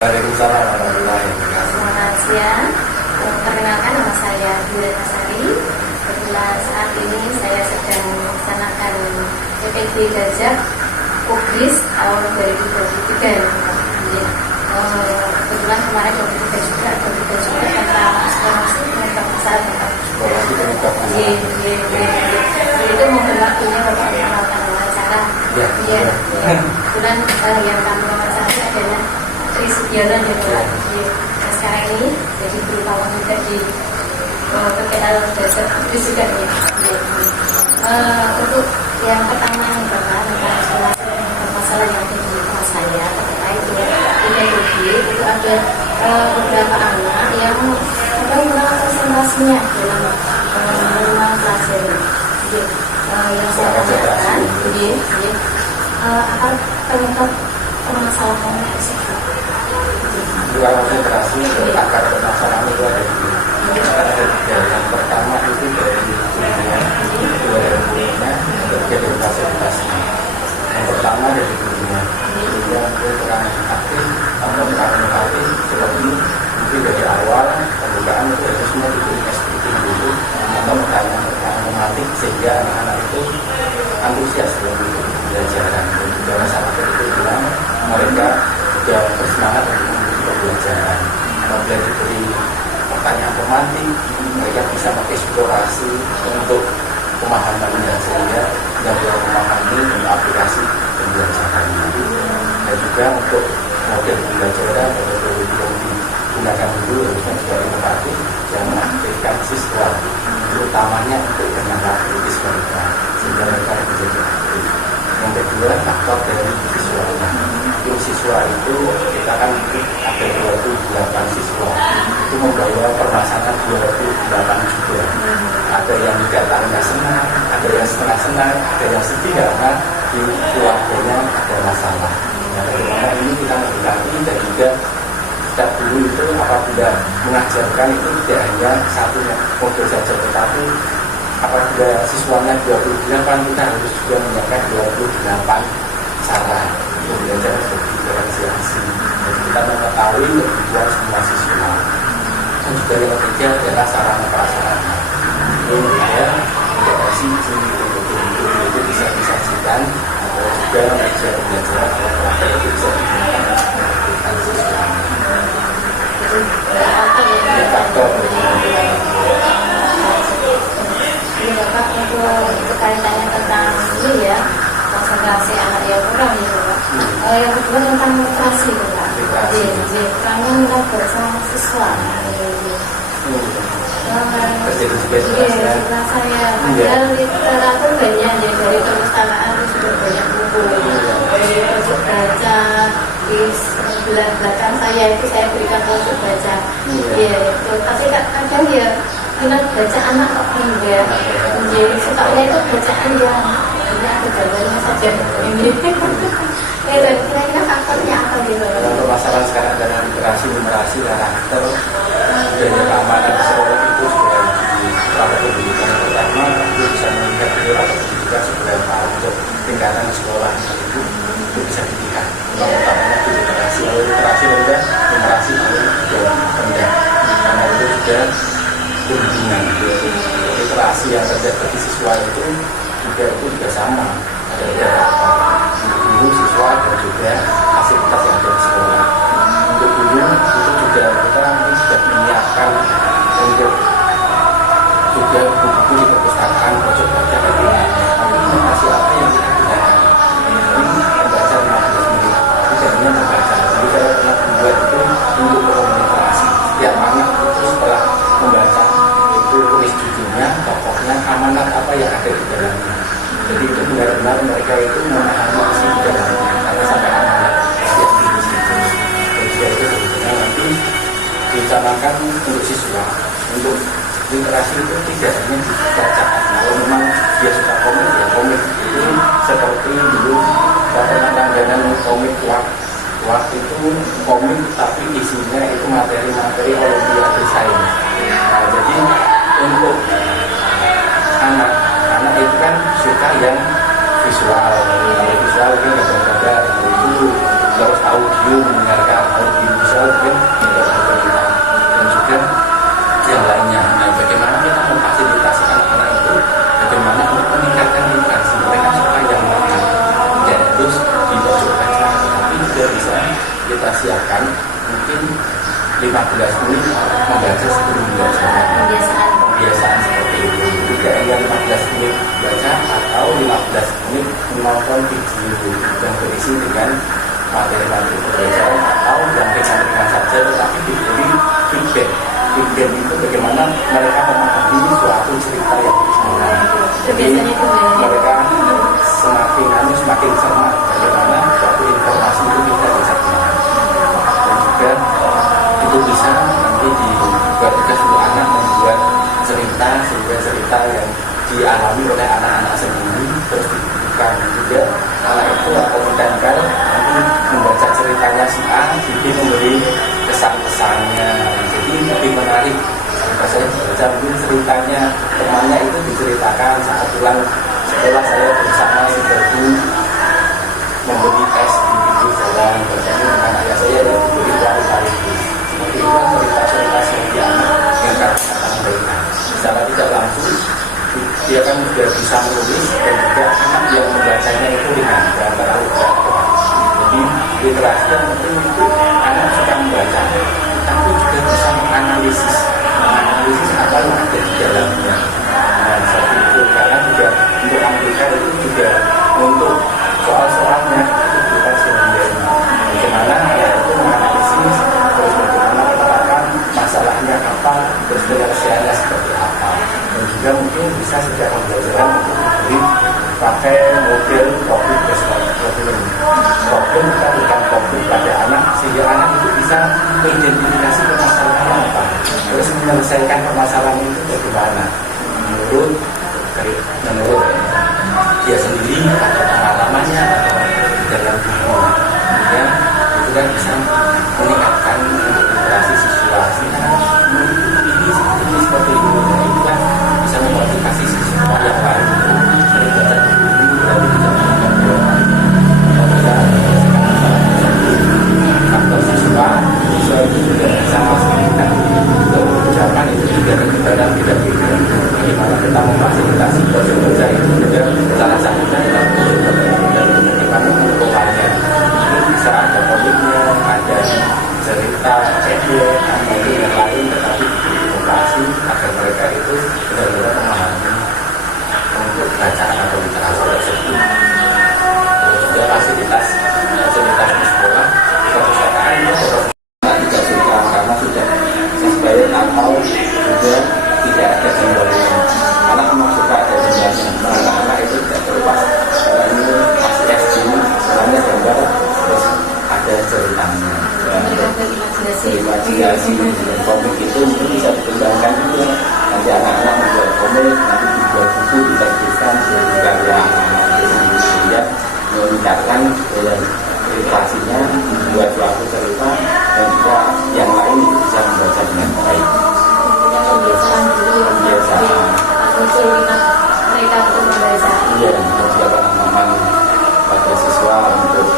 Waalaikumsalam warahmatullahi wabarakatuh. Selamat siang. Perkenalkan, nama saya Dwi Sari. Kebetulan saat ini saya sedang melaksanakan CPD Gajah Publis tahun 2023. Kebetulan kemarin 2023 juga tentang eksplorasi penyebab masalah tentang itu mungkin waktunya Bapak melakukan wawancara. Kebetulan yang kami wawancara adalah Sugiono dan sekarang ini jadi guru kawan juga di PPL Gajah Publis juga ya. Untuk yang pertama nih Bapak tentang masalah yang terjadi sama saya terkait ideologi itu ada beberapa anak yang kurang konsentrasinya dalam melakukan pelajaran. Yang saya tanyakan, apa penyebab permasalahan tersebut? Kalau konsentrasi akar permasalahan itu ada tiga. Yang pertama itu dari gurunya, kedua dari gurunya, ketiga dari fasilitasnya. Yang pertama dari gurunya, gurunya itu kurang aktif atau kurang inovatif seperti mungkin dari awal pembukaan itu harus semua diberi SPT dulu atau pertanyaan menarik sehingga anak-anak itu antusias dalam pembelajaran. Dan juga masalah itu bilang mereka sudah bersemangat untuk pembelajaran. Apabila diberi pertanyaan pematik, mereka bisa mengeksplorasi untuk pemahamannya sehingga dapat memahami dan aplikasi pembelajarannya. Dan juga untuk model pembelajaran atau metode yang digunakan dulu harusnya juga inovatif yang mengaktifkan siswa, utamanya untuk bernalar kritis mereka sehingga mereka menjadi aktif. Yang kedua, faktor dari visualnya. Siswa itu kita kan ada 28 siswa itu membawa permasalahan 28 juga. Ada yang datangnya senang, ada yang setengah senang, ada yang sedih karena di keluarganya ada masalah. Nah, bagaimana ini kita mendekati dan juga kita dulu itu apabila mengajarkan itu tidak hanya satu model saja, tetapi apabila siswanya 28 kita harus juga menyiapkan 28 cara belajar berdiferensiasi. Jadi kita mengetahui kebutuhan semua siswa. Dan juga yang ketiga adalah sarana prasarana. Ini ya, integrasi itu bisa disajikan atau juga media pembelajaran atau itu bisa digunakan untuk siswa. Ini faktor. Ini Bapak untuk kaitannya tentang ini ya, konsentrasi anak yang kurang ya Bapak. Yang kedua tentang literasi Bapak. Karena minat baca siswa. Setelah saya padahal literatur banyak ya, dari perpustakaan sudah banyak buku dari pojok baca di sebelah belakang saya itu saya berikan pojok baca. Tapi kadang ya minat baca anak kok enggak. Jadi sukanya itu bacaan yang ini ada gambarnya saja ini. Dan kira-kira faktornya apa gitu? Permasalahan sekarang adalah literasi, numerasi, karakter, budaya keamanan sekolah itu sudah pada pendidikan pertama itu bisa meningkat atau pendidikan sebenarnya tahu untuk tingkatan sekolah itu bisa dilihat. Utamanya di literasi, kalau literasi rendah, numerasi juga rendah. Karena itu juga kunjungan literasi yang rendah bagi siswa itu juga sama. Ada beberapa guru, siswa dan juga fasilitas yang ada di sekolah. Untuk guru itu juga kita nanti sudah menyiapkan untuk juga buku-buku di perpustakaan pojok baca bagaimana informasi apa yang kita gunakan. Ini membaca 15 menit, tidak hanya membaca. Jadi saya pernah membuat itu untuk komunikasi. Setiap anak itu setelah membaca itu tulis judulnya, tokohnya, amanat apa yang ada di dalamnya. Jadi itu benar-benar mereka itu memahami isi di dalamnya karena sampai amanat yang di situ. Dan juga itu sebetulnya nanti dicanangkan untuk siswa untuk literasi itu tidak hanya dibacaan. Kalau memang dia suka komik ya komik itu seperti dulu kita pernah langganan komik waktu itu komik tapi isinya itu materi-materi olimpiade sains. Nah, jadi untuk anak itu kan suka yang visual. Kalau visual itu gambar-gambar itu terus audio mendengarkan audio bisa kita siapkan mungkin 15 menit membaca sebelum belajar. Kebiasaan seperti itu. Tidak hanya 15 menit baca atau 15 menit menonton video yang berisi dengan materi-materi pembelajaran atau yang ringan-ringan saja, tetapi diberi feedback. Feedback itu bagaimana mereka memahami suatu cerita yang bersama. Jadi mereka semakin cermat bagaimana suatu informasi itu kita bisa terima. Dan juga itu bisa nanti dibuat juga suatu anak membuat cerita, sehingga cerita yang dialami oleh anak-anak sendiri terus dibutuhkan juga anak itu atau ditempel nanti membaca ceritanya si A, si B memberi kesan-kesannya, jadi lebih menarik. Saya baca mungkin ceritanya temannya itu diceritakan saat pulang setelah saya bersama si Berdu membeli es di pinggir jalan bertemu dengan ayah saya dan diberi kali-kali. Seperti itu cerita-cerita sehingga yang kata-kata mereka secara tidak langsung dia kan sudah bisa menulis dan juga anak yang membacanya itu dengan terlalu berat. Jadi literasi yang penting itu anak suka membaca tapi juga bisa menganalisis apa yang ada di dalamnya. Nah, seperti itu karena juga untuk Amerika itu juga untuk soal-soalnya itu kita sendiri bagaimana anak itu menganalisis, terus bagaimana menerapkan masalahnya apa, terus penyelesaiannya seperti apa. Dan juga mungkin bisa sejak pembelajaran untuk diberi pakai model problem kita bukan problem pada anak sehingga anak itu bisa mengidentifikasi permasalahan apa, terus menyelesaikan permasalahan itu bagaimana menurut dia sendiri atau pengalamannya atau dalam buku ya, itu kan bisa meningkatkan untuk literasi siswa ini seperti ini. Nah, itu kan bisa memotivasi siswa yang lain dari baca buku dari tidak faktor siswa itu juga sama seperti untuk zaman itu juga kebebasan beda-beda. Bagaimana kita memfasilitasi belajar itu juga salah satunya adalah bagaimana mengumpulkannya. Ini bisa ada komiknya, ada cerita, atau yang lain, tetapi diedukasi agar mereka itu benar-benar memahami untuk bacaan atau literasi tersebut. Terus juga fasilitas di sekolah kita usahakan ya tidak suka karena sudah sesuai atau juga tidak ada gambarnya. Anak memang suka ada gambarnya. Anak-anak itu tidak terlepas karena ini masih SD, sebenarnya gambar terus ada ceritanya. Imajinasi dan komik itu mungkin bisa dikembangkan juga. Nanti anak-anak membuat komik, nanti dibuat buku, diterbitkan karya anak-anak itu sehingga meningkatkan literasinya, membuat suatu cerita dan juga yang lain bisa membaca dengan baik. Kebiasaan mereka untuk membaca. Iya, juga pengalaman pada siswa untuk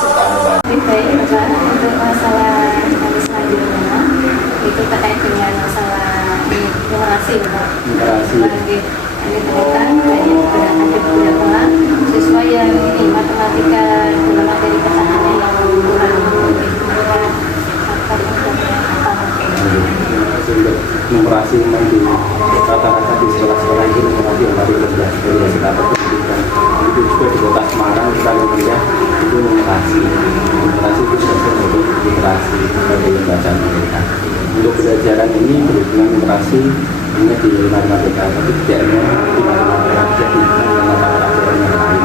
suka membaca. Baik, Bapak, untuk masalah kami selanjutnya itu terkait dengan masalah numerasi, Pak. Numerasi. Ini terkait ada beberapa siswa yang ini matematika dalam materi pertahanan yang kurang mereka numerasi memang di rata-rata di sekolah-sekolah itu numerasi yang paling rendah dari hasil pendidikan. Itu juga di kota Semarang paling rendah itu numerasi itu sebagai bentuk literasi sebagai bacaan mereka. Untuk pelajaran ini berhubungan numerasi hanya di matematika, tapi tidak hanya di matematika, jadi mata pelajaran yang lain.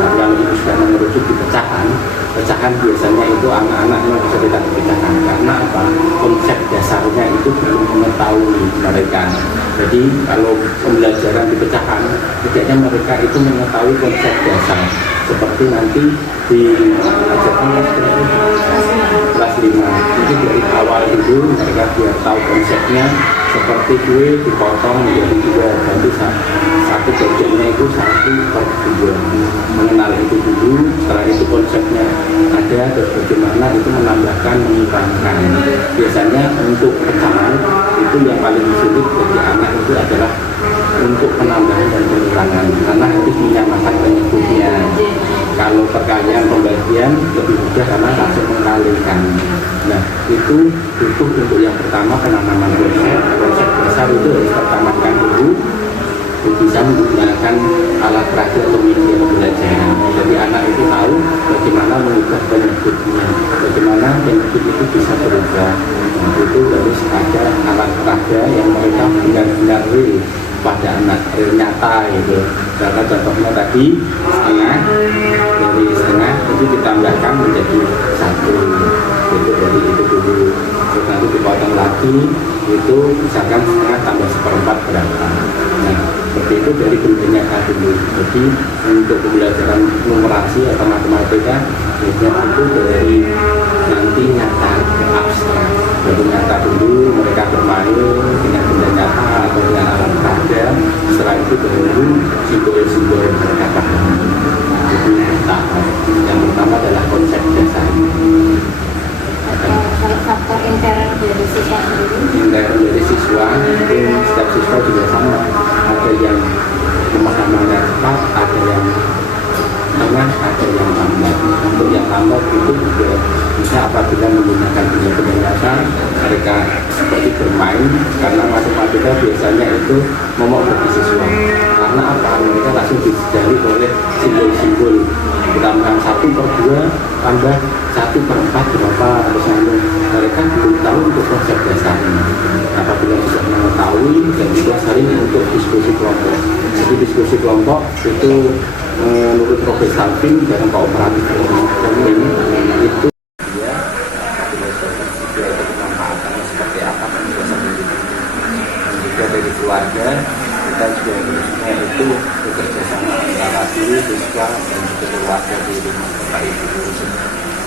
Tapi kalau itu sudah mengerucut di pecahan biasanya itu anak-anak memang bisa tidak dipecahkan karena apa? Konsep dasarnya itu belum mengetahui mereka. Jadi kalau pembelajaran di pecahan, tidaknya mereka itu mengetahui konsep dasar seperti nanti di ajaran kelas 5 itu dari awal dulu mereka biar tahu konsepnya seperti kue dipotong menjadi 2, nanti satu bagiannya itu 1/2 mengenal itu dulu, setelah itu konsepnya ada terus bagaimana itu menambahkan mengurangkan. Biasanya untuk pecahan itu yang paling sulit bagi anak itu adalah untuk penambahan dan pengurangan karena harus menyamakan penyebutnya. Kalau perkalian pembagian lebih mudah karena langsung mengalihkan. Nah, itu butuh untuk yang pertama penanaman konsep dasar itu harus pertamakan dulu bisa menggunakan alat peraga atau media pembelajaran. Jadi anak itu tahu bagaimana mengubah penyebutnya, bagaimana penyebut itu bisa berubah. Nah, itu harus ada alat peraga yang mereka benar-benar real pada anak real nyata gitu. Karena contohnya tadi setengah dari setengah itu ditambahkan menjadi satu. Itu dari itu dulu. Terus nanti dipotong lagi itu misalkan setengah tambah seperempat berapa. Nah, seperti itu dari benda nyata dulu. Jadi untuk pembelajaran numerasi atau matematika biasanya itu dari nanti nyata ke abstrak. Jadi nyata dulu mereka bermain dengan benda nyata atau dengan alat peraga. Setelah itu baru simbol-simbol mereka paham. Jadi tahap yang pertama adalah konsep dasar. Kalau faktor intern dari siswa sendiri, Intern dari siswa itu setiap siswa juga sama. Ada yang pemahamannya cepat, ada yang tengah, ada yang lambat. Untuk yang lambat itu juga bisa apabila menggunakan benda nyata mereka seperti bermain, karena matematika biasanya itu momok bagi siswa. Karena apa? Mereka langsung dijali oleh simbol-simbol. Ditambah 1/2 tambah 1/4 berapa harus nanggung. Mereka belum tahu untuk konsep dasarnya. Apabila sudah mengetahui dan juga sering untuk diskusi kelompok. Jadi diskusi kelompok itu menurut Profesor Salvin dalam kooperatif ini itu dia juga itu pemanfaatannya seperti apa kan juga sendiri. Dan juga dari keluarga kita juga harusnya itu bekerja sama antara diri siswa dan juga keluarga di rumah bapak ibu.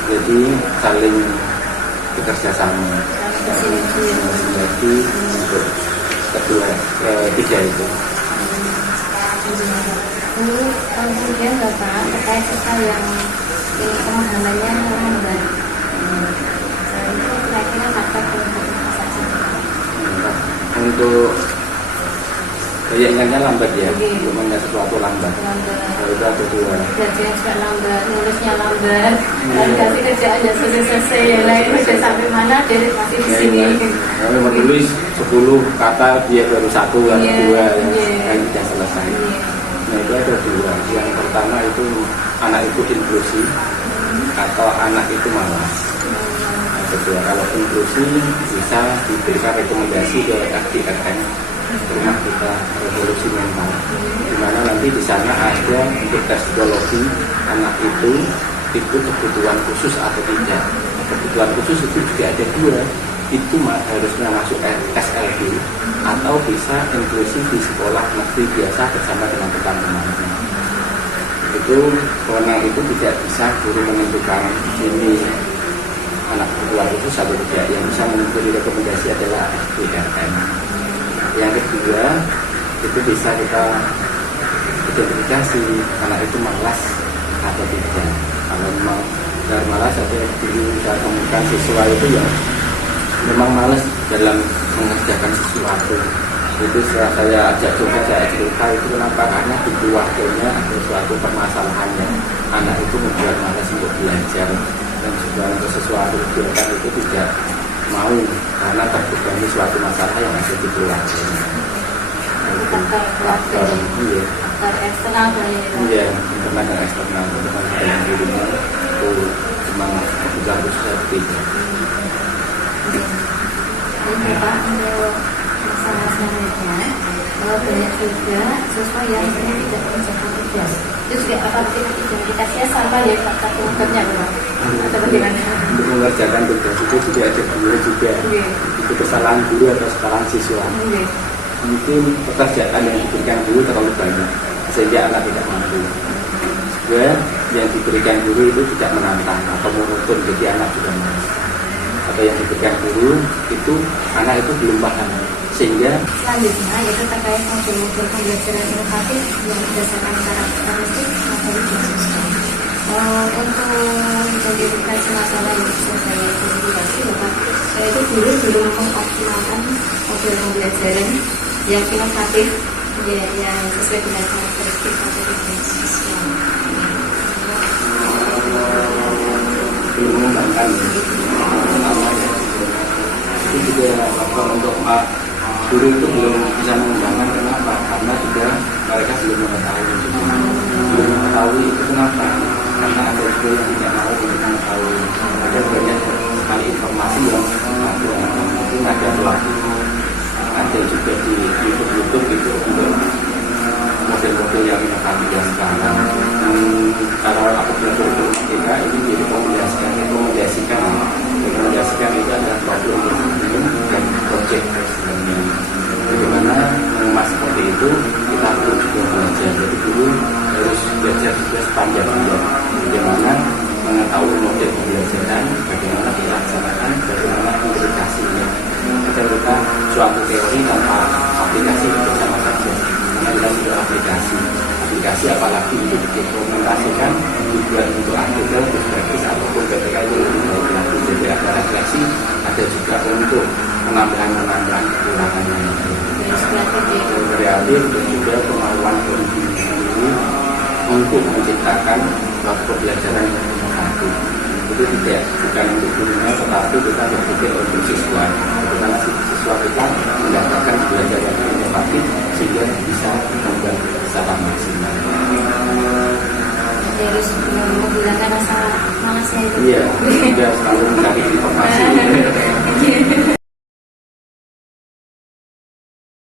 Jadi saling bekerja sama. Jadi untuk ketiga itu. kemudian Bapak terkait siswa yang pemahamannya lambat, itu kira-kira faktor penyebab apa saja? Untuk daya ingatnya lambat ya, belum mengingat sesuatu lambat. Kalau itu ada dua. Belajarnya juga lambat, nulisnya lambat, dan kasih kerjaan ya selesai-selesai, yang lain udah sampai mana, dari masih di sini. Kalau menulis 10 kata dia baru 1 atau 2 yang tidak selesai. Nah itu ada dua. Yang pertama itu anak itu inklusi atau anak itu malas. Kedua, kalau inklusi bisa diberikan rekomendasi ke FDRM, rumah kita revolusi mental, di mana nanti di sana ada untuk tes psikologi anak itu kebutuhan khusus atau tidak. Kebutuhan khusus itu juga ada dua, itu harusnya masuk SLB atau bisa inklusi di sekolah negeri biasa bersama dengan teman-temannya. Itu kewenangan itu tidak bisa guru menentukan ini anak kebutuhan khusus atau tidak. Yang bisa memberi rekomendasi adalah FDRM. Yang kedua itu bisa kita identifikasi anak itu malas atau tidak. Kalau memang dari malas atau dulu saya temukan siswa itu yang memang malas dalam mengerjakan sesuatu, itu setelah saya ajak coba saya cerita itu kenapa, karena di keluarganya ada suatu permasalahannya anak itu membuat malas untuk belajar dan juga untuk sesuatu kegiatan itu tidak mau karena terbebani suatu masalah yang ada di keluarganya. Faktor eksternal Iya, internal dan eksternal, teman dalam dirinya itu memang kebutuhan khusus seperti itu. Ini Pak, untuk masalah selanjutnya, kalau banyak juga siswa yang sebenarnya tidak mengerjakan tugas, itu juga apakah identifikasinya sama ya faktor penyebabnya Pak? Atau bagaimana? Untuk mengerjakan tugas itu juga ada guru juga. Itu kesalahan guru atau kesalahan siswa. Mungkin pekerjaan yang diberikan guru terlalu banyak sehingga anak tidak mampu. Juga yang diberikan guru itu tidak menantang atau monoton, jadi anak juga malas. Atau yang diberikan guru itu anak itu belum paham sehingga selanjutnya yaitu terkait modul-modul pembelajaran inovatif yang berdasarkan karakteristik materi siswa. Untuk identifikasi masalah yang bisa saya identifikasi Bapak, yaitu guru belum mengoptimalkan modul pembelajaran yang inovatif yang sesuai dengan karakteristik materi siswa. belum mengembangkan pertama ya. Itu juga faktor untuk guru itu belum bisa mengembangkan. Kenapa? Karena juga mereka belum mengetahui itu kenapa. Karena ada juga yang tidak mau untuk mengetahui. Ada banyak sekali informasi yang mungkin ada pelatihan, ada juga di YouTube itu untuk model-model yang inovatif yang sekarang. Kalau apabila kurikulum kita ini direkomendasikan itu adalah problem learning dan project learning. Bagaimana mengemas seperti itu kita perlu juga belajar. Jadi dulu harus belajar juga sepanjang bagaimana mengetahui model pembelajaran, bagaimana dilaksanakan, bagaimana implikasinya. Kita suatu teori tanpa aplikasi itu sama saja. Karena kita sudah aplikasi apalagi untuk diimplementasikan dibuat untuk artikel, best practice ataupun ketika itu lebih baik lagi. Jadi ada refleksi, ada juga untuk penambahan kekurangannya. Kreatif dan juga kemauan dari diri sendiri untuk menciptakan suatu pembelajaran yang inovatif. Itu bukan untuk gurunya, tetapi kita berpikir untuk siswa. Kita ngasih siswa kita mendapatkan belajar yang inovatif sehingga bisa berkembang secara maksimal. Harus menggunakan rasa malasnya itu. Iya, tidak selalu